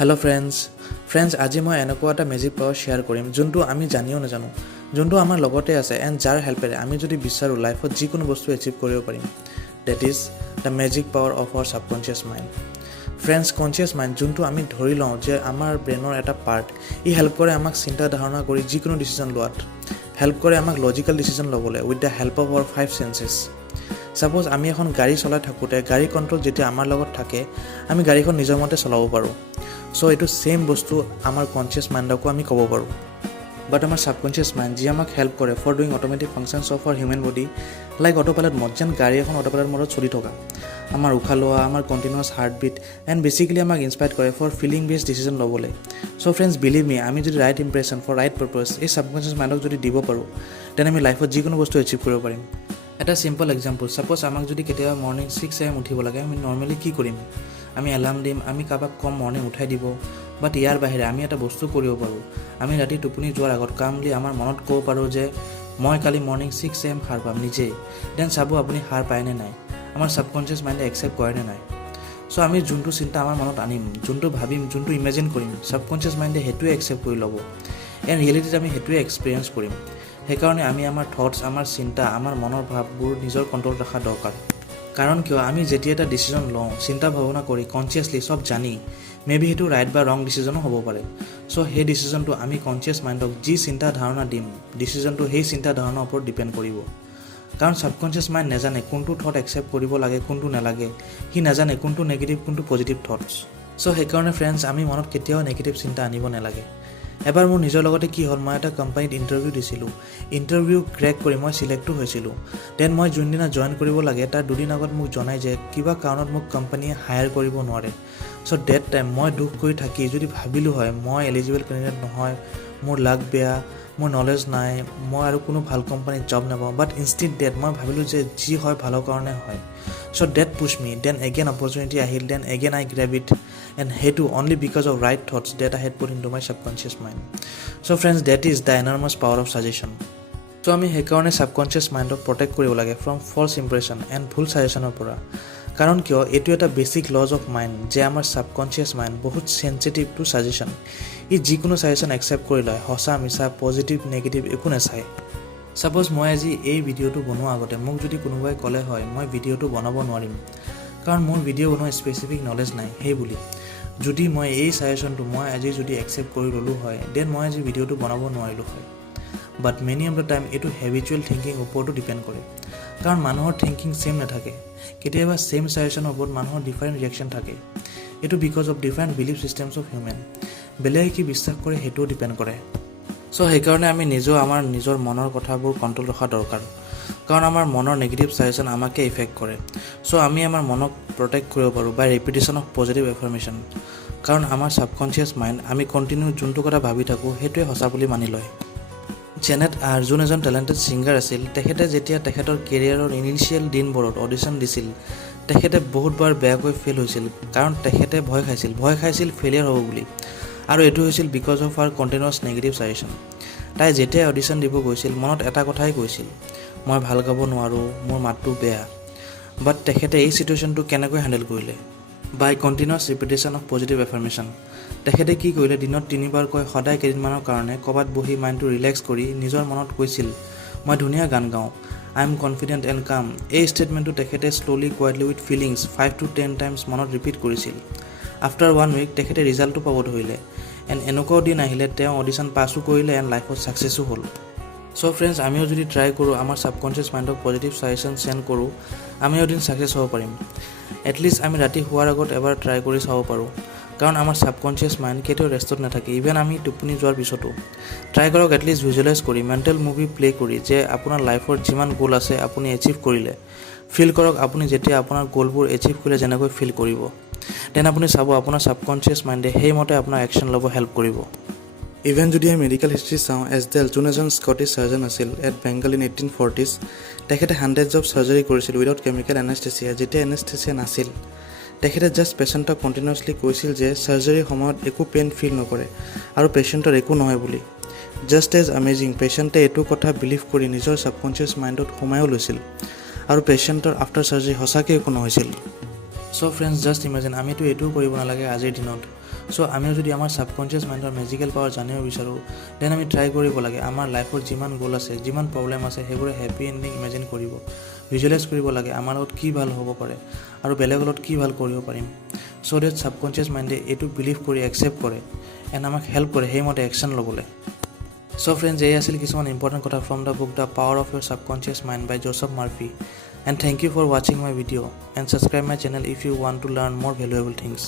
Hello friends আজি মই এনেকুৱা এটা মেজিক পাৱাৰ শ্বেয়াৰ কৰিম যোনটো আমি জানিও নাজানো যোনটো আমাৰ লগতে আছে এণ্ড যাৰ হেল্পেৰে আমি যদি বিচাৰো লাইফত যিকোনো বস্তু এচিভ কৰিব পাৰিম that is the magic power of our subconscious mind friends conscious mind যোনটো আমি ধৰি লওঁ যে আমাৰ ব্ৰেইনৰ এটা পাৰ্ট ই হেল্প কৰে আমাক চিন্তা ধাৰণা কৰি যিকোনো ডিসিশন লোৱাত হেল্প কৰে আমাক লজিক্যাল ডিসিশন ল'বলৈ with the help of our five senses suppose আমি এখন গাড়ী চলাই থাকোঁতে গাড়ী কন্ট্ৰোল যেতিয়া আমাৰ লগত থাকে আমি গাড়ীখন নিজৰ মতে চলাব পাৰোঁ So it is same bostu amar conscious mind ko ami kobo paru but amar subconscious mind ji amak help kore for doing automatic functions of our human body like autopilot mode jan gari ekhon autopilot mode choli thoka amar ukha loa amar continuous heartbeat and basically amak inspired kore for feeling based decision lobole so friends believe me ami jodi right impression for right purpose ei subconscious mind ok jodi dibo paru then ami life ot jikono bostu achieve koribo parim eta simple example suppose amak jodi ketia morning 6 am uthibo lage ami normally ki korim আমি alarm দিম আমি কাবাক কম morning উঠাই দিব বাট ইয়াৰ বাহিৰে আমি এটা বস্তু কৰিব পাৰোঁ আমি ৰাতি টোপনি যোৱাৰ আগত কামলি আমাৰ মনত ক'ব পাৰোঁ যে মই কালি মৰ্নিং 6 am সাৰ পাম নিজে দেন চাব আপুনি সাৰ পায় নে নাই আমাৰ সাবকনচিয়াছ মাইণ্ডে একসেপ্ট কৰে নে নাই সো আমি যোনটো চিন্তা আমাৰ মনত আনিম যোনটো ভাবিম যোনটো ইমেজিন কৰিম সাবকনচিয়াছ মাইণ্ডে হেতুৱে একসেপ্ট কৰি ল'ব এণ্ড ৰিয়েলিটিত আমি হেতুৱে এক্সপিৰিয়েঞ্চ কৰিম সেইকাৰণে আমি আমাৰ থটছ আমাৰ চিন্তা আমাৰ মনৰ ভাৱবোৰ নিজৰ কণ্ট্ৰল ৰখা দৰকাৰ কাৰণ কিয় আমি যেতিয়া এটা ডিসিজন লওঁ চিন্তা ভাৱনা কৰি কনসিয়াসলি সব জানি মেবি হেতু ৰাইট বা ৰং ডিসিজনো হ'ব পাৰে সো সেই ডিসিজনটো আমি কনসিয়াস মাইণ্ডক যি চিন্তা ধাৰণা দিম ডিসিজনটো সেই চিন্তা ধাৰণাৰ ওপৰত ডিপেন্ড কৰিব কাৰণ সাবকনসিয়াস মাইণ্ড নেজানে কোনটো থট একসেপ্ট কৰিব লাগে কোনটো নালাগে হি নাজানে কোনটো নেগেটিভ কোনটো পজিটিভ থটছ সো সেইকাৰণে ফ্ৰেণ্ডছ আমি মনত কেতিয়াও নেগেটিভ চিন্তা আনিব নালাগে এবাৰ মোৰ নিজৰ লগতে কি হ'ল মই এটা কোম্পানীত ইন্টাৰভিউ দিছিলোঁ ইন্টাৰভিউ ক্ৰেক কৰি মই সিলেক্টও হৈছিলোঁ দেন মই যোনদিনা জয়েন কৰিব লাগে তাৰ দুদিন আগত মোক জনাই যে কিবা কাৰণত মোক কোম্পানীয়ে হায়াৰ কৰিব নোৱাৰে সো ডেট টাইম মই দুখ কৰি থাকি যদি ভাবিলোঁ হয় মই এলিজিবল কেণ্ডিডেট নহয় মোৰ লাক বেয়া মোৰ নলেজ নাই মই আৰু কোনো ভাল কোম্পানীত জব নাপাওঁ বাট ইনষ্টেড ডেট মই ভাবিলোঁ যে যি হয় ভালৰ কাৰণে হয় so that push me then again opportunity আহিল then again I grab it and hetu only because of right thoughts that I had put into my subconscious mind so friends that is the enormous power of suggestion so ami he karone subconscious mind ok protect koribo lage from false impression and full suggestion pora karon kyo etu eta basic laws of mind je amar subconscious mind bahut sensitive to suggestion e jikono suggestion accept kori lay hosa misa positive negative eku na sai suppose moi aji ei video tu bonoa agote mok jodi konobai kole hoy moi video tu banabo noarim karon মোৰ video বনোৱা specific knowledge নাই হেই বুলি যদি মই এই সাজেশনটো মই আজি যদি একসেপ্ট কৰি ললো হয় দেন মই আজি ভিডিওটো বনাব নোৱাৰিলো হয় বাট মেনি অফ দ্য টাইম এটো হেবিচুৱেল থিংকিং ওপৰতো ডিপেন্ড কৰে কাৰণ মানুহৰ থিংকিং সেম নাথাকে কেতিয়াবা সেম সাজেশনৰ ওপৰত মানুহৰ ডিফাৰেন্ট ৰিঅ্যাকচন থাকে এটো because of different belief systems of human বেলেগে কি বিশ্বাস কৰে হেটো ডিপেন্ড কৰে সো সেইকাৰণে আমি আমাৰ নিজৰ মনৰ কথাবোৰ কন্ট্ৰোল ৰখা দৰকাৰ কাৰণ আমাৰ মনৰ নেগেটিভ সাজেশন আমাকে ইফেক্ট কৰে সো আমি আমাৰ মনক প্ৰটেক্ট কৰিব পাৰো বাই ৰিপিটিশন অফ পজিটিভ এফাৰ্মেশন কাৰণ আমাৰ সাবকনচিয়াস মাইণ্ড আমি কন্টিনিউ যোনটো কথা ভাবি থাকো হেতুৱে হসা বুলি মানি লয় জেনেট আৰ্জুন এজন টেলেন্টেড সিঙ্গাৰ আছিল তেখেতে যেতিয়া তেখেতৰ কেৰিয়াৰৰ ইনিশিয়েল দিনবোৰত অডিশন দিছিল তেখেতে বহুতবাৰ বেয়াকৈ ফেল হৈছিল কাৰণ তেখেতে ভয় খাইছিল ফেলিয়াৰ হ'ব বুলি আৰু এটো হৈছিল because of R continuous negative suggestion তাই যেতিয়া অডিশন দিব গৈছিল মনত এটা কথাই কৈছিল মই ভাল গাব নোৱাৰো মোৰ মাতটো বেয়া বাট তেখেতে এই সিচুৱেচনটো কেনেকৈ হ্যান্ডেল কৰিলে বাই কন্টিনিউয়াস ৰিপিটিশন অফ পজিটিভ এফাৰ্মেশন তেখেতে কি কৰিলে দিনত 3 বাৰ কৈ সদায় কেইদিনমানৰ কাৰণে কবাত বহি মাইণ্ডটো ৰিলেক্স কৰি নিজৰ মনত কৈছিল মই ধুনীয়া গান গাওঁ আই এম কনফিডেন্ট এণ্ড কাম এই ষ্টেটমেন্টটো তেখেতে slowly quietly with feelings 5 to 10 times মনত ৰিপিট কৰিছিল আফটাৰ 1 উইক তেখেতে ৰিজাল্টটো পাব ধৰিলে এণ্ড এনেকুৱা দিন আহিলে তেওঁ অডিশন পাছো কৰিলে এণ্ড লাইফত সাকসেছো হ'ল সো ফ্ৰেণ্ডছ আমিও যদি ট্ৰাই কৰোঁ আমাৰ সাবকনচিয়াস মাইণ্ডক পজিটিভ সাজেশন সেন্ড কৰোঁ আমিও দিন সাকসেছ হ'ব পাৰিম এটলিষ্ট আমি ৰাতি শুৱাৰ আগত এবাৰ ট্ৰাই কৰি চাব পাৰোঁ কাৰণ আমাৰ সাবকনচিয়াস মাইণ্ড কেতিয়াও ৰেষ্টত নাথাকে ইভেন আমি টোপনি যোৱাৰ পিছতো ট্ৰাই কৰক এটলিষ্ট ভিজুৱেলাইজ কৰি মেণ্টেল মুভি প্লে কৰি যে আপোনাৰ লাইফৰ যিমান গোল আছে আপুনি এচিভ কৰিলে ফিল কৰক আপুনি যেতিয়া আপোনাৰ গোলবোৰ এচিভ কৰিলে যেনেকৈ ফিল কৰিব দেন আপুনি চাব আপোনাৰ সাবকনচিয়াস মাইণ্ডে সেইমতে আপোনাৰ একশ্যন ল'ব হেল্প কৰিব ইভেন যদি আমি মেডিকেল হিষ্ট্ৰী চাওঁ এছডেল যোন এজন স্কটিছ সাৰ্জন আছিল এট বেংগল ইন 1840s তেখেতে হাণ্ড্ৰেডছ অফ সাৰ্জাৰী কৰিছিল উইদাউট কেমিকেল এনাষ্টেচিয়া যেতিয়া এনাষ্টেচিয়া নাছিল তেখেতে জাষ্ট পেচেণ্টক কণ্টিনিউয়াছলি কৈছিল যে সাৰ্জাৰীৰ সময়ত একো পেইন ফিল নকৰে আৰু পেচেণ্টৰ একো নহয় বুলি জাষ্ট এজ আমেজিং পেচেণ্টে এইটো কথা বিলিভ কৰি নিজৰ সাবকনচিয়াছ মাইণ্ডত সোমায়ো লৈছিল আৰু পেচেণ্টৰ আফটাৰ সাৰ্জাৰী সঁচাকৈ একো নহৈছিল সো ফ্ৰেণ্ডছ জাষ্ট ইমাজিন আমিতো এইটোও কৰিব নালাগে আজিৰ দিনত চ' আমিও যদি আমাৰ ছাবকনচিয়াছ মাইণ্ডৰ মেজিকেল পাৱাৰ জানিব বিচাৰোঁ দেন আমি ট্ৰাই কৰিব লাগে আমাৰ লাইফৰ যিমান গ'ল আছে যিমান প্ৰব্লেম আছে সেইবোৰে হেপী এণ্ডিং ইমেজিন কৰিব ভিজুৱেলাইজ কৰিব লাগে আমাৰ লগত কি ভাল হ'ব পাৰে আৰু বেলেগৰ লগত কি ভাল কৰিব পাৰিম চ' ডেট ছাবকনচিয়াছ মাইণ্ডে এইটো বিলিভ কৰি একচেপ্ট কৰে এণ্ড আমাক হেল্প কৰে সেইমতে একশ্যন ল'বলৈ চ' ফ্ৰেণ্ডছ এই আছিল কিছুমান ইম্পৰ্টেণ্ট কথা from the book the power of your subconscious mind by Joseph Murphy and thank you for ৱাচিং my video' and subscribe my channel if you want to learn more valuable things